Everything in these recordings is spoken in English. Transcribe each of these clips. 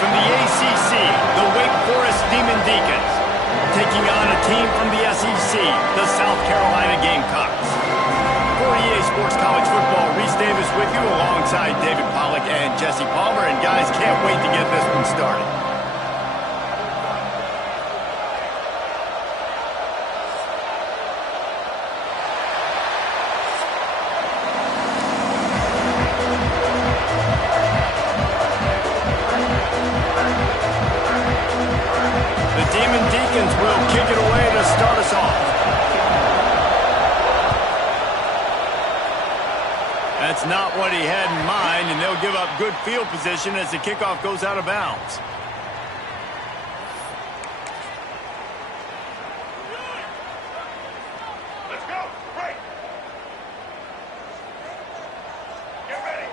from the ACC, the Wake Forest Demon Deacons, taking on a team from the SEC, the South Carolina Gamecocks. For EA Sports College Football, Reese Davis with you alongside David Pollack and Jesse Palmer. And guys, can't wait to get this one started. The Demon Deacons will kick it away to start us off. That's not what he had in mind, and they'll give up good field position as the kickoff goes out of bounds. Let's go. Right. Get ready.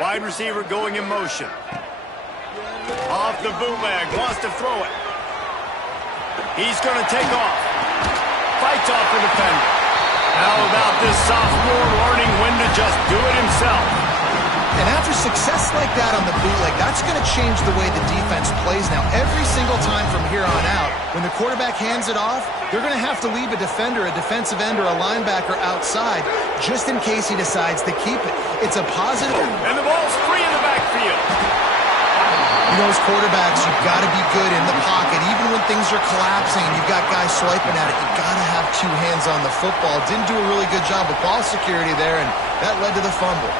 Wide receiver going in motion. Off the bootleg, wants to throw it. He's going to take off. Fights off the defender. How about this sophomore learning when to just do it himself? And after success like that on the bootleg, that's going to change the way the defense plays now. Every single time from here on out, when the quarterback hands it off, they're going to have to leave a defender, a defensive end, or a linebacker outside just in case he decides to keep it. It's a positive. And the ball's free in the backfield. You know, as quarterbacks, you've got to be good in the pocket. Even when things are collapsing and you've got guys swiping at it, you've got to have two hands on the football. Didn't do a really good job of ball security there, and that led to the fumble.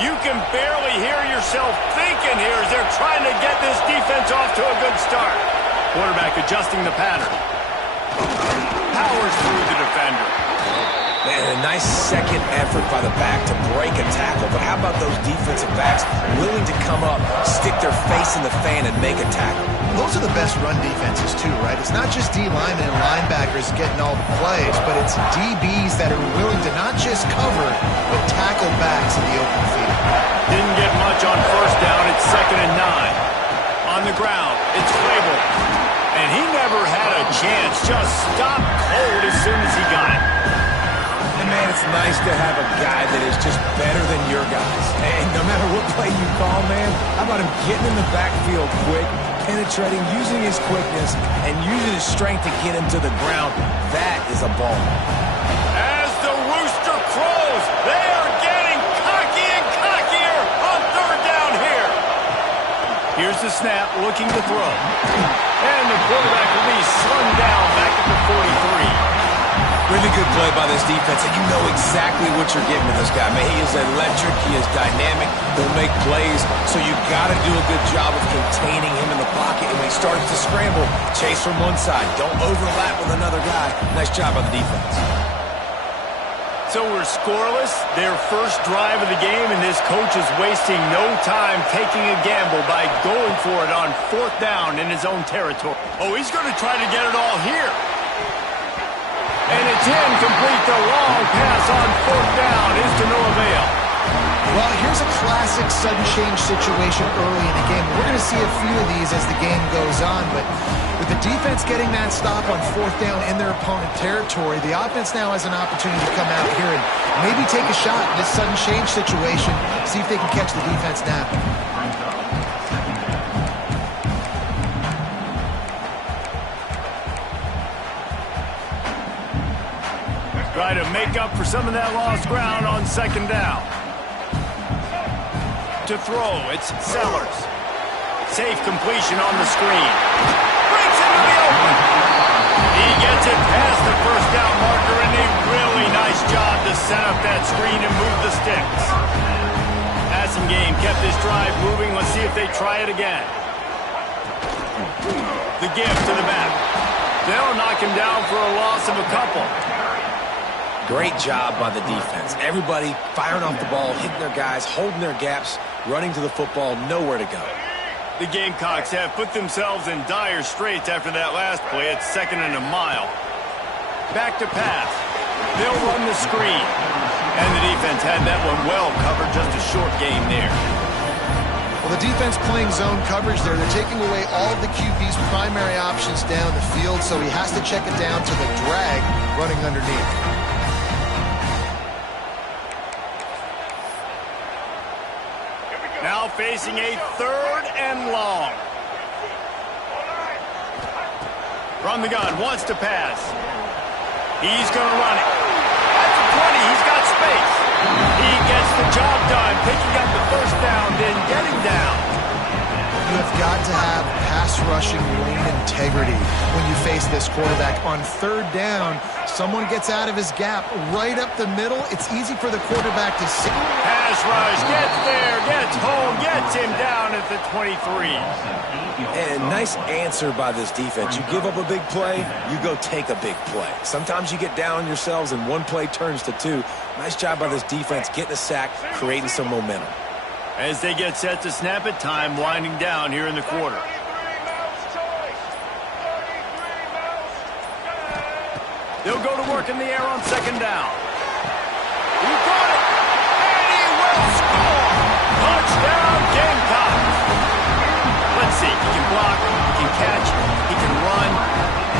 You can barely hear yourself thinking here as they're trying to get this defense off to a good start. Quarterback adjusting the pattern. Powers through the defender. Man, a nice second effort by the back to break a tackle. But how about those defensive backs willing to come up, stick their face in the fan, and make a tackle? Those are the best run defenses, too, right? It's not just D linemen and linebackers getting all the plays, but it's DBs that are willing to not just cover, but tackle backs in the open field. Didn't get much on first down. It's 2nd and 9. On the ground, it's Claiborne. And he never had a chance. Just stopped cold as soon as he got it. And, man, it's nice to have a guy that is just better than your guys. And no matter what play you call, man, how about him getting in the backfield quick, penetrating, using his quickness, and using his strength to get him to the ground. That is a ball. As the rooster crows, they are getting cocky and cockier on 3rd down here. Here's the snap, looking to throw. And the quarterback will be slung down back at the 43. Really good play by this defense, and you know exactly what you're getting with this guy. Man, he is electric, he is dynamic, he'll make plays, so you got to do a good job of containing him in the pocket. And when he starts to scramble, chase from one side. Don't overlap with another guy. Nice job by the defense. So we're scoreless, their first drive of the game, and this coach is wasting no time taking a gamble by going for it on 4th down in his own territory. Oh, he's going to try to get it all here. And it's incomplete. The long pass on 4th down is to no avail. Well, here's a classic sudden change situation early in the game. We're going to see a few of these as the game goes on, but with the defense getting that stop on 4th down in their opponent territory, the offense now has an opportunity to come out here and maybe take a shot in this sudden change situation, see if they can catch the defense napping. Try to make up for some of that lost ground on 2nd down. To throw, it's Sellers. Safe completion on the screen. Breaks into the open. He gets it past the 1st down marker, and a really nice job to set up that screen and move the sticks. Passing game kept this drive moving. Let's see if they try it again. The gift to the back. They'll knock him down for a loss of a couple. Great job by the defense. Everybody firing off the ball, hitting their guys, holding their gaps, running to the football, nowhere to go. The Gamecocks have put themselves in dire straits after that last play. It's 2nd and a mile. Back to pass. They'll run the screen. And the defense had that one well covered. Just a short game there. Well, the defense playing zone coverage there. They're taking away all of the QB's primary options down the field, so he has to check it down to the drag running underneath. Now facing a 3rd and long. From the gun, wants to pass. He's going to run it. At the 20, he's got space. He gets the job done, picking up the first down, then getting down. You have got to have pass rushing lane integrity when you face this quarterback. On 3rd down, someone gets out of his gap right up the middle. It's easy for the quarterback to see. Pass rush, gets there, gets home, gets him down at the 23. And nice answer by this defense. You give up a big play, you go take a big play. Sometimes you get down on yourselves and one play turns to 2. Nice job by this defense getting a sack, creating some momentum. As they get set to snap it, time winding down here in the quarter. They'll go to work in the air on 2nd down. He got it, and he will score! Touchdown, Gamecocks! Let's see, he can block, he can catch, he can run.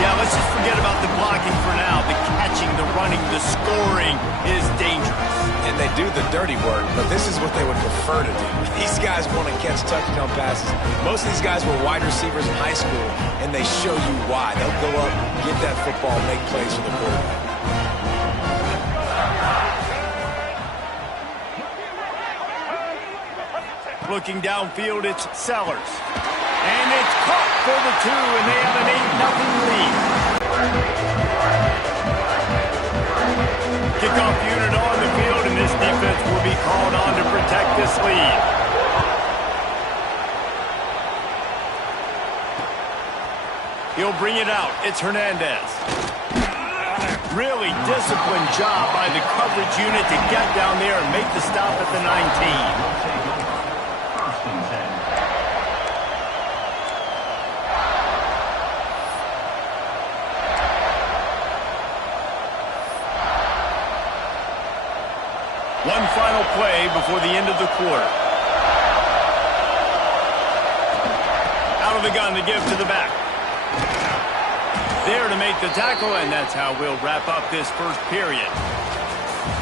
Yeah, let's just forget about the blocking for now. The catching, the running, the scoring is dangerous. And they do the dirty work, but this is what they would prefer to do. These guys want to catch touchdown passes. Most of these guys were wide receivers in high school, and they show you why. They'll go up, get that football, make plays for the quarterback. Looking downfield, it's Sellers. And it's caught for the 2, and they have an 8-0 lead. Kickoff unit on the field, and this defense will be called on to protect this lead. He'll bring it out. It's Hernandez. Really disciplined job by the coverage unit to get down there and make the stop at the 19. One final play before the end of the quarter. Out of the gun to give to the back. There to make the tackle, and that's how we'll wrap up this first period.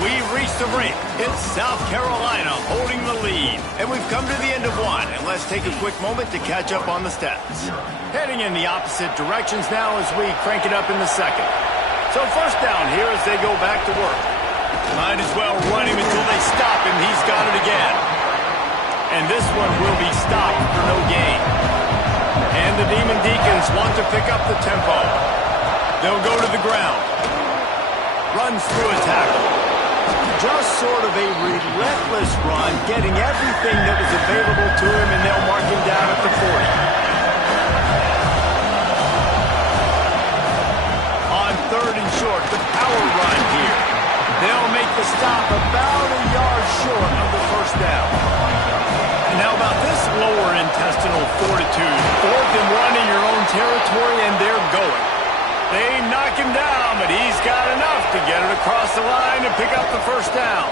We've reached the break. It's South Carolina holding the lead. And we've come to the end of one. And let's take a quick moment to catch up on the stats. Heading in the opposite directions now as we crank it up in the second. So 1st down here as they go back to work. Might as well run him until they stop him. He's got it again. And this one will be stopped for no gain. And the Demon Deacons want to pick up the tempo. They'll go to the ground. Runs through a tackle. Just sort of a relentless run, getting everything that was available to him, and they'll mark him down at the 40. On 3rd and short, the power run here. They'll make the stop about a yard short of the 1st down. And how about this lower intestinal fortitude? 4th and 1 in your own territory, and they're going. They knock him down, but he's got enough to get it across the line and pick up the 1st down.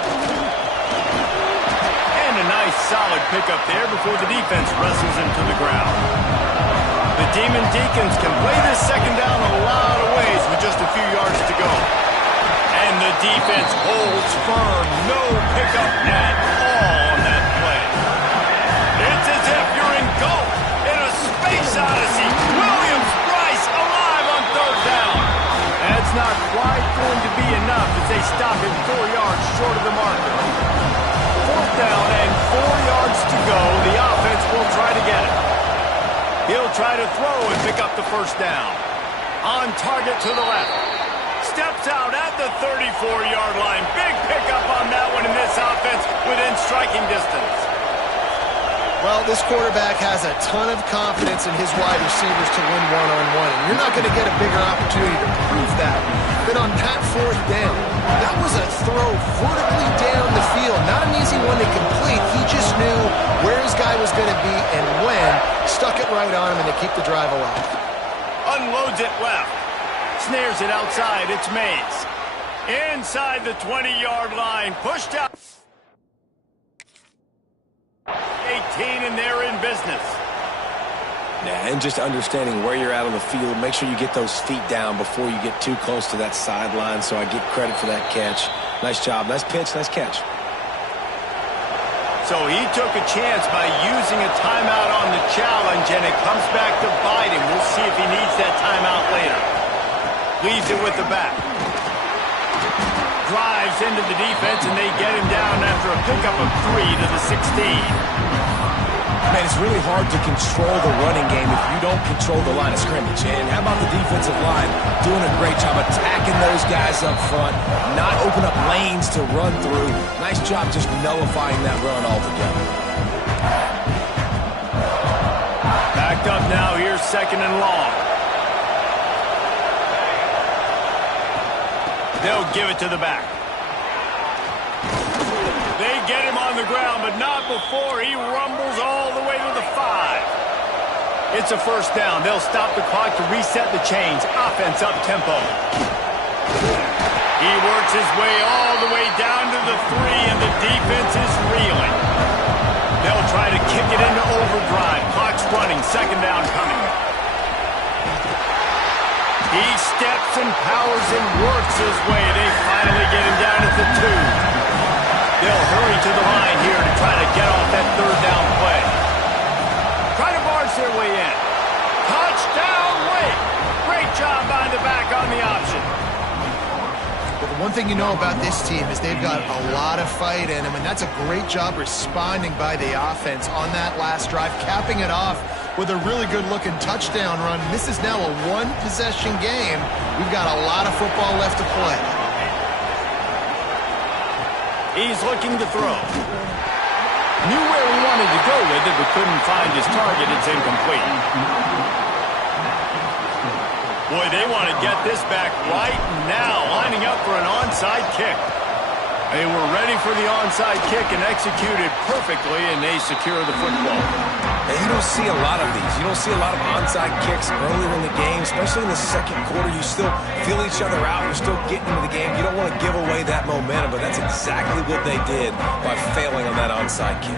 And a nice solid pickup there before the defense wrestles him to the ground. The Demon Deacons can play this 2nd down a lot of ways with just a few yards to go. And the defense holds firm. No pickup at all on that play. It's as if you're engulfed in a space odyssey. Williams-Brice alive on 3rd down. That's not quite going to be enough as they stop him 4 yards short of the marker. 4th down and 4 yards to go. The offense will try to get it. He'll try to throw and pick up the 1st down. On target to the left. Steps out at the 34-yard line. Big pickup on that one in this offense within striking distance. Well, this quarterback has a ton of confidence in his wide receivers to win one-on-one, and you're not going to get a bigger opportunity to prove that than on that 4th down. That was a throw vertically down the field. Not an easy one to complete. He just knew where his guy was going to be and when. Stuck it right on him, and they keep the drive alive. Unloads it left. Snares it outside. It's Mays. Inside the 20-yard line. Pushed out. A 18, and they're in business. Yeah, and just understanding where you're at on the field. Make sure you get those feet down before you get too close to that sideline, so I get credit for that catch. Nice job. Nice pitch. Nice catch. So he took a chance by using a timeout on the challenge, and it comes back to bite him. We'll see if he needs that timeout later. Leaves it with the back. Drives into the defense, and they get him down after a pickup of 3 to the 16. Man, it's really hard to control the running game if you don't control the line of scrimmage. And how about the defensive line doing a great job attacking those guys up front, not open up lanes to run through. Nice job just nullifying that run altogether. Backed up now, here's 2nd and long. They'll give it to the back. They get him on the ground, but not before he rumbles all the way to the 5. It's a 1st down. They'll stop the clock to reset the chains. Offense up tempo. He works his way all the way down to the 3, and the defense is reeling. They'll try to kick it into overdrive. Clock's running. 2nd down coming. He steps and powers and works his way. They finally get him down at the 2. They'll hurry to the line here to try to get off that 3rd down play. Try to barge their way in. Touchdown, Wake! Great job by the back on the option. But the one thing you know about this team is they've got a lot of fight in them, and that's a great job responding by the offense on that last drive, capping it off with a really good-looking touchdown run. This is now a one-possession game. We've got a lot of football left to play. He's looking to throw. Knew where he wanted to go with it, but couldn't find his target. It's incomplete. Boy, they want to get this back right now, lining up for an onside kick. They were ready for the onside kick and executed perfectly, and they secure the football. And you don't see a lot of these. You don't see a lot of onside kicks earlier in the game, especially in the 2nd quarter. You still feel each other out. You're still getting into the game. You don't want to give away that momentum, but that's exactly what they did by failing on that onside kick.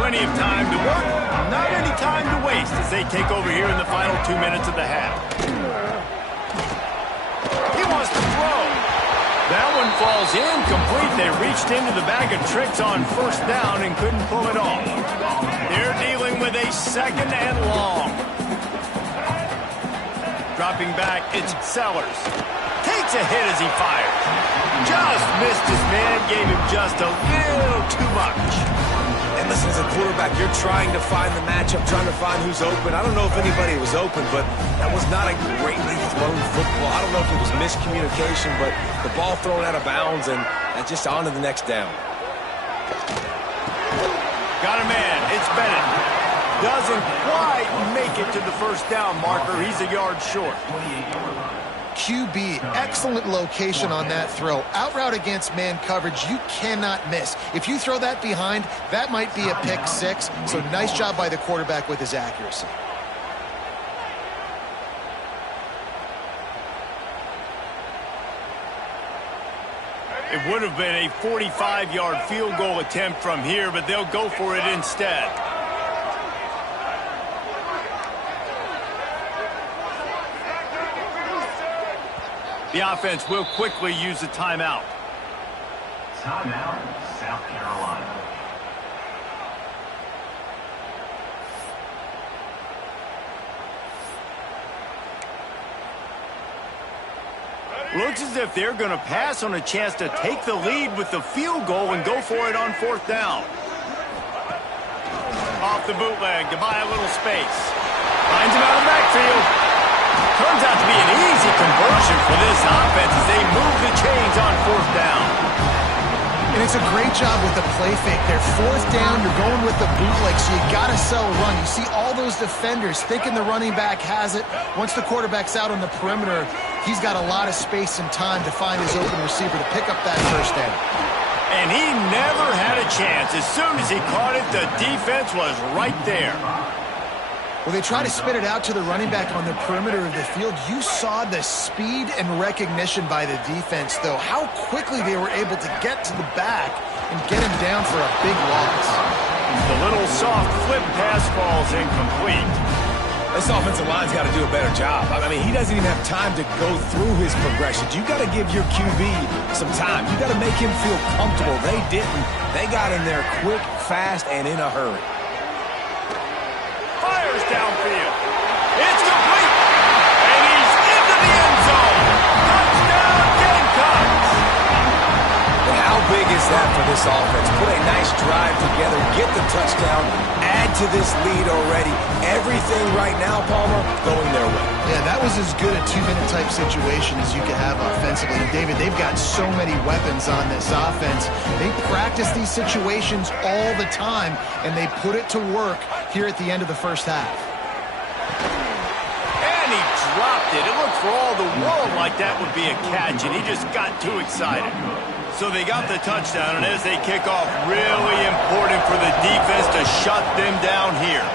Plenty of time to work, not any time to waste as they take over here in the final 2 minutes of the half. He wants to throw. That one falls incomplete. They reached into the bag of tricks on 1st down and couldn't pull it off. They're dealing with a 2nd and long. Dropping back, it's Sellers. Takes a hit as he fires. Just missed his man, gave him just a little too much. And listen, as a quarterback, you're trying to find the matchup, trying to find who's open. I don't know if anybody was open, but that was not a greatly thrown football. I don't know if it was miscommunication, but the ball thrown out of bounds and just on to the next down. Got a man. It's Bennett. Doesn't quite make it to the 1st down marker. He's a yard short. QB, excellent location on that throw. Out route against man coverage, you cannot miss. If you throw that behind, that might be a pick 6. So nice job by the quarterback with his accuracy. It would have been a 45-yard field goal attempt from here, but they'll go for it instead. The offense will quickly use a timeout. Timeout, South Carolina. Looks as if they're going to pass on a chance to take the lead with the field goal and go for it on 4th down. Off the bootleg to buy a little space. Finds him out of the backfield. Turns out to be an easy conversion for this offense as they move the chains on 4th down. And it's a great job with the play fake there. 4th down, you're going with the bootleg, so you got to sell run. You see all those defenders thinking the running back has it. Once the quarterback's out on the perimeter, he's got a lot of space and time to find his open receiver to pick up that 1st down. And he never had a chance. As soon as he caught it, the defense was right there. Well, they try to spit it out to the running back on the perimeter of the field. You saw the speed and recognition by the defense, though. How quickly they were able to get to the back and get him down for a big loss. The little soft flip pass falls incomplete. This offensive line's got to do a better job. I mean, he doesn't even have time to go through his progressions. You got to give your QB some time. You got to make him feel comfortable. They didn't. They got in there quick, fast, and in a hurry. Fires downfield. It's complete. And he's into the end zone. Touchdown, Gamecocks. And how big is that for this offense? Put a nice drive together, get the touchdown, add to this lead already. Everything right now, Palmer, going their way. Yeah, that was as good a two-minute type situation as you could have offensively. And David, they've got so many weapons on this offense. They practice these situations all the time, and they put it to work here at the end of the first half. And he dropped it. It looked for all the world like that would be a catch, and he just got too excited. So they got the touchdown, and as they kick off, really important for the defense to shut them down here.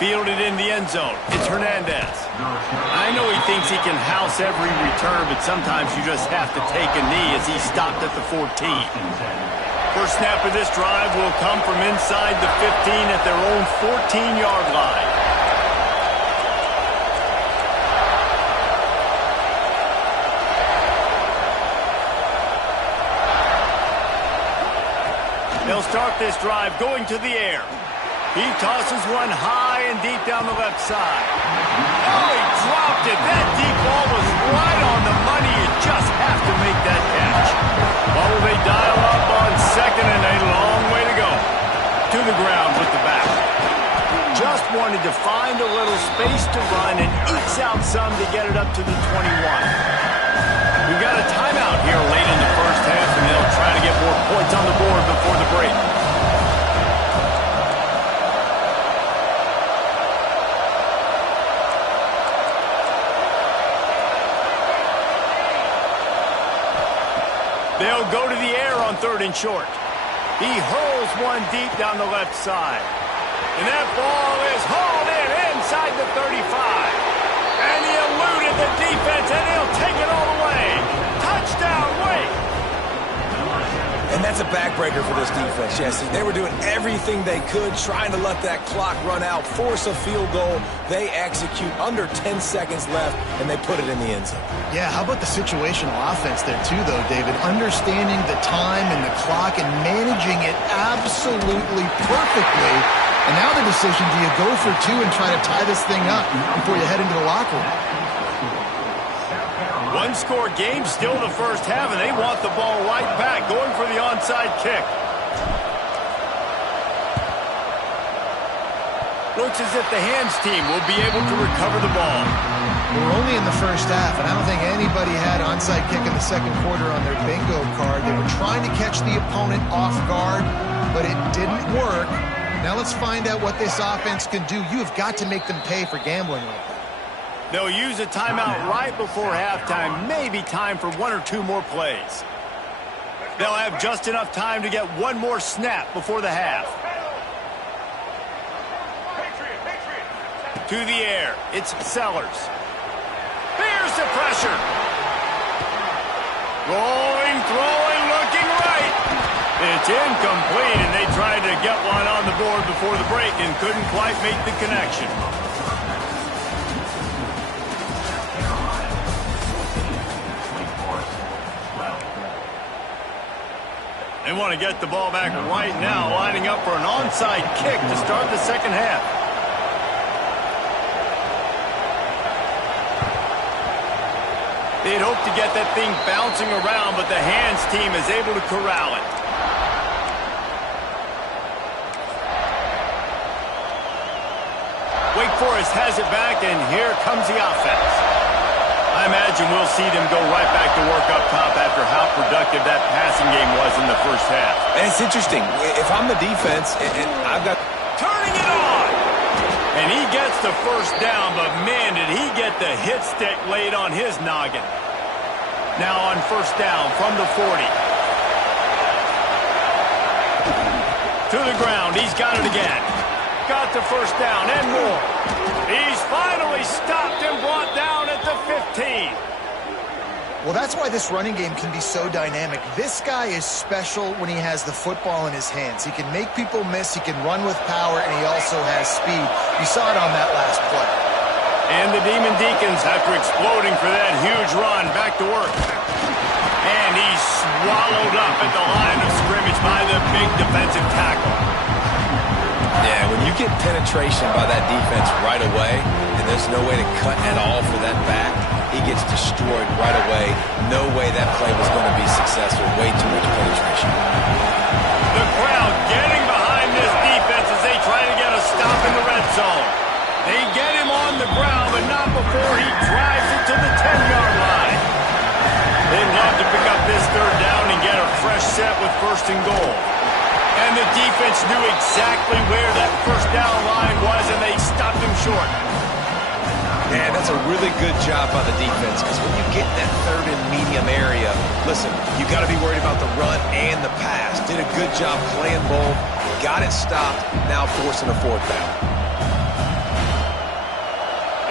Fielded in the end zone. It's Hernandez. I know he thinks he can house every return, but sometimes you just have to take a knee as he stopped at the 14. First snap of this drive will come from inside the 15 at their own 14-yard line. They'll start this drive going to the air. He tosses one high and deep down the left side. Oh, he dropped it. That deep ball was right on the money. You just have to make that catch. Well, they dial up on second and a long way to go. To the ground with the back. Just wanted to find a little space to run and ekes out some to get it up to the 21. We've got a timeout here late in the first half, and they'll try to get more points on the board before the break. They'll go to the air on 3rd and short. He hurls one deep down the left side. And that ball is hauled in inside the 35. And he eluded the defense, and he'll take it all the way. Touchdown, Wake. And that's a backbreaker for this defense, Jesse. They were doing everything they could, trying to let that clock run out, force a field goal. They execute under 10 seconds left, and they put it in the end zone. Yeah, how about the situational offense there too, though, David? Understanding the time and the clock and managing it absolutely perfectly. And now the decision, do you go for two and try to tie this thing up before you head into the locker room? One-score game, still the first half, and they want the ball right back, going for the onside kick. Looks as if the hands team will be able to recover the ball. We're only in the first half, and I don't think anybody had onside kick in the second quarter on their bingo card. They were trying to catch the opponent off guard, but it didn't work. Now let's find out what this offense can do. You have got to make them pay for gambling like that. They'll use a timeout right before halftime, maybe time for one or two more plays. They'll have just enough time to get one more snap before the half. To the air, it's Sellers. Here's the pressure. Rolling, throwing, looking right. It's incomplete, and they tried to get one on the board before the break and couldn't quite make the connection. They want to get the ball back right now, lining up for an onside kick to start the second half. They'd hoped to get that thing bouncing around, but the hands team is able to corral it. Wake Forest has it back, and here comes the offense. I imagine we'll see them go right back to work up top after how productive that passing game was in the first half. And it's interesting. If I'm the defense, and I've got... Turning it on! And he gets the first down, but man, did he get the hit stick laid on his noggin. Now on first down from the 40. To the ground, he's got it again. Got the first down and more. He's finally stopped and brought down at the 15. Well, that's why this running game can be so dynamic. This guy is special when he has the football in his hands. He can make people miss, he can run with power, and he also has speed. You saw it on that last play. And the Demon Deacons, after exploding for that huge run, back to work. And he's swallowed up at the line of scrimmage by the big defensive tackle. Yeah, when you get penetration by that defense right away, and there's no way to cut at all for that back, he gets destroyed right away. No way that play was going to be successful. Way too much penetration. The crowd getting behind this defense as they try to get a stop in the red zone. They get him on the ground, but not before he drives it to the 10-yard line. They'd love to pick up this third down and get a fresh set with first and goal. And the defense knew exactly where that first down line was, and they stopped him short. Man, that's a really good job by the defense, because when you get in that third and medium area, listen, you got to be worried about the run and the pass. Did a good job playing both, got it stopped, now forcing a fourth down.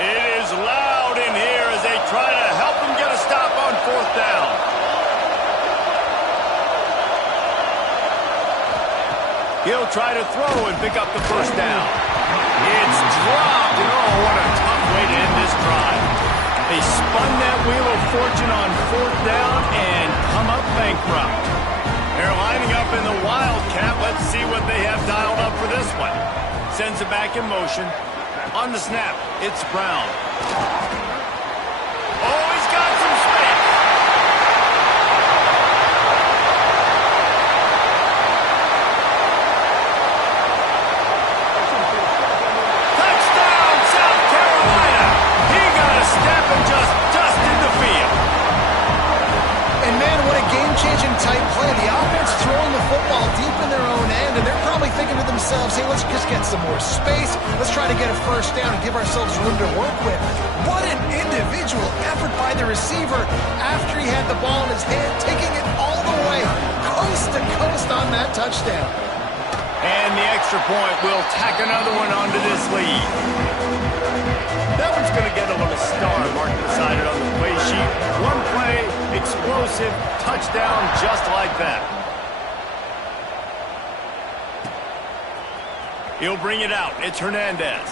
It is loud in here as they try to help him get a stop on fourth down. He'll try to throw and pick up the first down. It's dropped, and oh, what a tough way to end this drive. They spun that wheel of fortune on fourth down and come up bankrupt. They're lining up in the Wildcat. Let's see what they have dialed up for this one. Sends it back in motion. On the snap, it's Brown. Oh, he's got some space. Touchdown, South Carolina. He got a step and just dusted the field. And man, what a game-changing type play. The offense throwing the football deep in their own end, and they're probably thinking to themselves, hey, let's just get some more space. Let's try to get a first down and give ourselves room to work with. What an individual effort by the receiver after he had the ball in his hand, taking it all the way, coast to coast on that touchdown. And the extra point will tack another one onto this lead. That one's going to get a little star marked beside it on the play sheet. One play, explosive, touchdown just like that. He'll bring it out. It's Hernandez.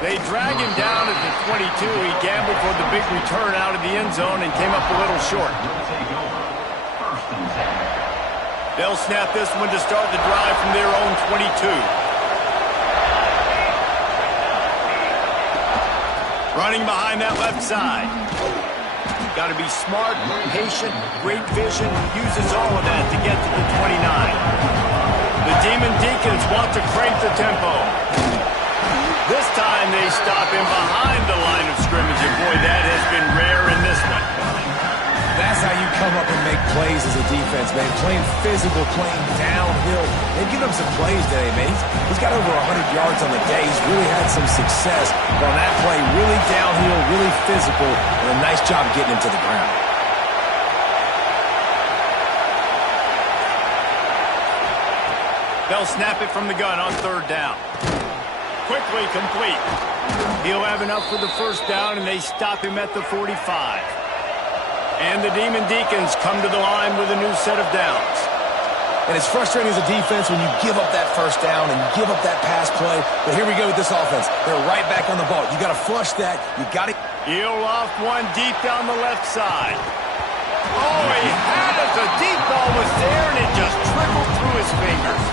They drag him down at the 22. He gambled for the big return out of the end zone and came up a little short. They'll snap this one to start the drive from their own 22. Running behind that left side. Got to be smart, patient, great vision. Uses all of that to get to the 29. The Demon Deacons want to crank the tempo. This time they stop him behind the line of scrimmage, and boy, that has been rare in this one. That's how you come up and make plays as a defense, man. Playing physical, playing downhill. They've given him some plays today, man. He's got over 100 yards on the day. He's really had some success. But on that play, really downhill, really physical, and a nice job getting him to the ground. They'll snap it from the gun on third down. Quickly complete. He'll have enough for the first down, and they stop him at the 45. And the Demon Deacons come to the line with a new set of downs. And it's frustrating as a defense when you give up that first down and give up that pass play. But here we go with this offense. They're right back on the ball. You got to flush that. You got to... He'll loft one deep down the left side. Oh, he had it. The deep ball was there, and it just trickled through his fingers.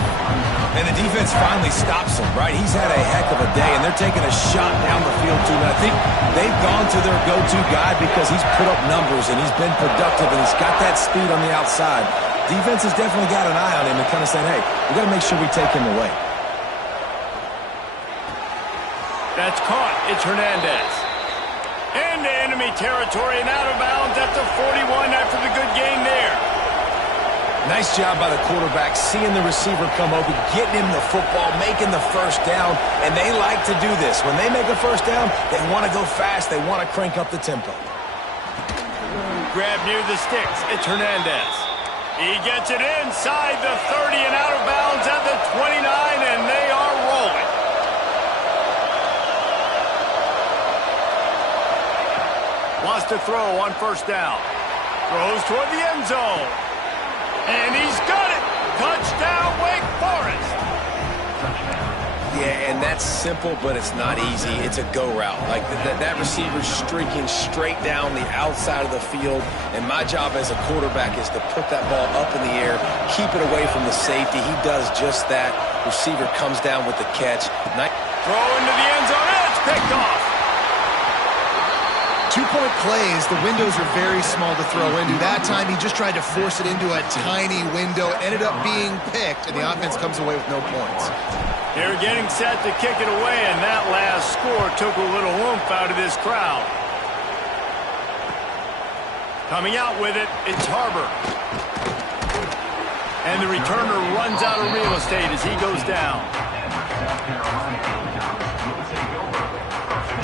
And the defense finally stops him, right? He's had a heck of a day, and they're taking a shot down the field, too. And I think they've gone to their go-to guy because he's put up numbers, and he's been productive, and he's got that speed on the outside. Defense has definitely got an eye on him and kind of saying, hey, we got to make sure we take him away. That's caught. It's Hernandez. Into enemy territory and out of bounds at the 41 after the good gain there. Nice job by the quarterback, seeing the receiver come open, getting him the football, making the first down, and they like to do this. When they make a first down, they want to go fast. They want to crank up the tempo. Grab near the sticks. It's Hernandez. He gets it inside the 30 and out of bounds at the 29, and they are rolling. Wants to throw on first down. Throws toward the end zone. And he's got it. Touchdown, Wake Forest. Yeah, and that's simple, but it's not easy. It's a go route. Like that receiver's streaking straight down the outside of the field, and my job as a quarterback is to put that ball up in the air, keep it away from the safety. He does just that. Receiver comes down with the catch. Throw into the end zone, and it's picked off. 2-point plays, the windows are very small to throw into. That time he just tried to force it into a tiny window. It ended up being picked, and the offense comes away with no points. They're getting set to kick it away, and that last score took a little oomph out of this crowd. Coming out with it, it's Harbor. And the returner runs out of real estate as he goes down.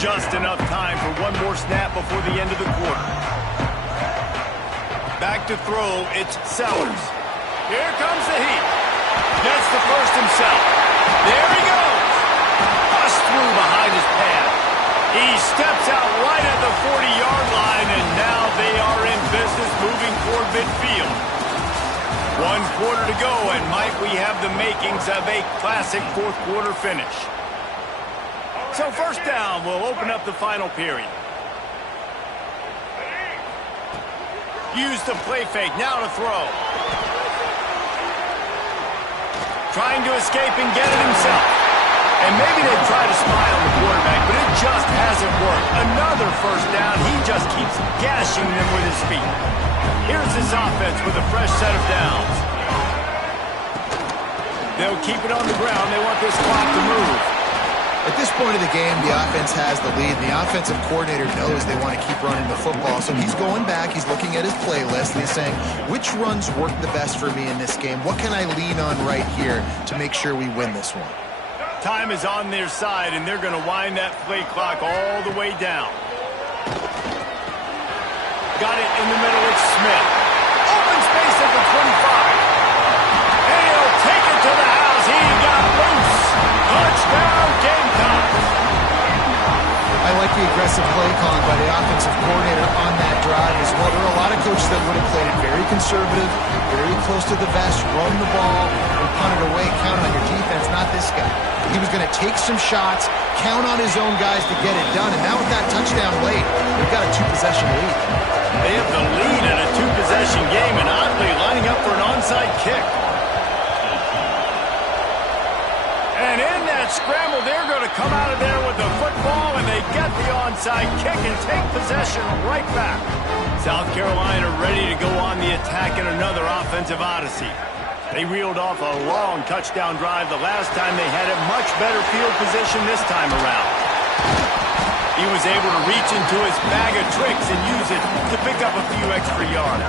Just enough time for one more snap before the end of the quarter. Back to throw, it's Sellers. Here comes the heat. Gets the first himself. There he goes. Bust through behind his pad. He steps out right at the 40-yard line, and now they are in business moving toward midfield. 1 quarter to go, and might we have the makings of a classic fourth quarter finish. So first down will open up the final period. Use the play fake, now to throw. Trying to escape and get it himself. And maybe they try to spy on the quarterback, but it just hasn't worked. Another first down. He just keeps gashing them with his feet. Here's this offense with a fresh set of downs. They'll keep it on the ground. They want this clock to move. At this point of the game, the offense has the lead, and the offensive coordinator knows they want to keep running the football. So he's going back, he's looking at his playlist, and he's saying, which runs work the best for me in this game? What can I lean on right here to make sure we win this one? Time is on their side, and they're going to wind that play clock all the way down. Got it in the middle, it's Smith. Open space at the 25. And he'll take it to the house. He got loose. Touchdown, Gamecocks. I like the aggressive play calling by the offensive coordinator on that drive as well. There are a lot of coaches that would have played it very conservative, very close to the vest, run the ball, and punt it away, count on your defense, not this guy. He was going to take some shots, count on his own guys to get it done, and now with that touchdown late, they've got a 2-possession lead. They have the lead in a 2-possession game, and oddly lining up for an onside kick. And in that scramble, they're going to come out of there with the football, and they get the onside kick and take possession right back. South Carolina ready to go on the attack in another offensive odyssey. They reeled off a long touchdown drive the last time they had it. Much better field position this time around. He was able to reach into his bag of tricks and use it to pick up a few extra yards.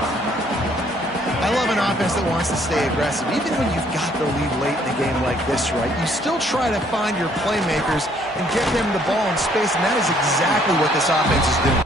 I love an offense that wants to stay aggressive. Even when you've got the lead late in a game like this, right, you still try to find your playmakers and get them the ball in space, and that is exactly what this offense is doing.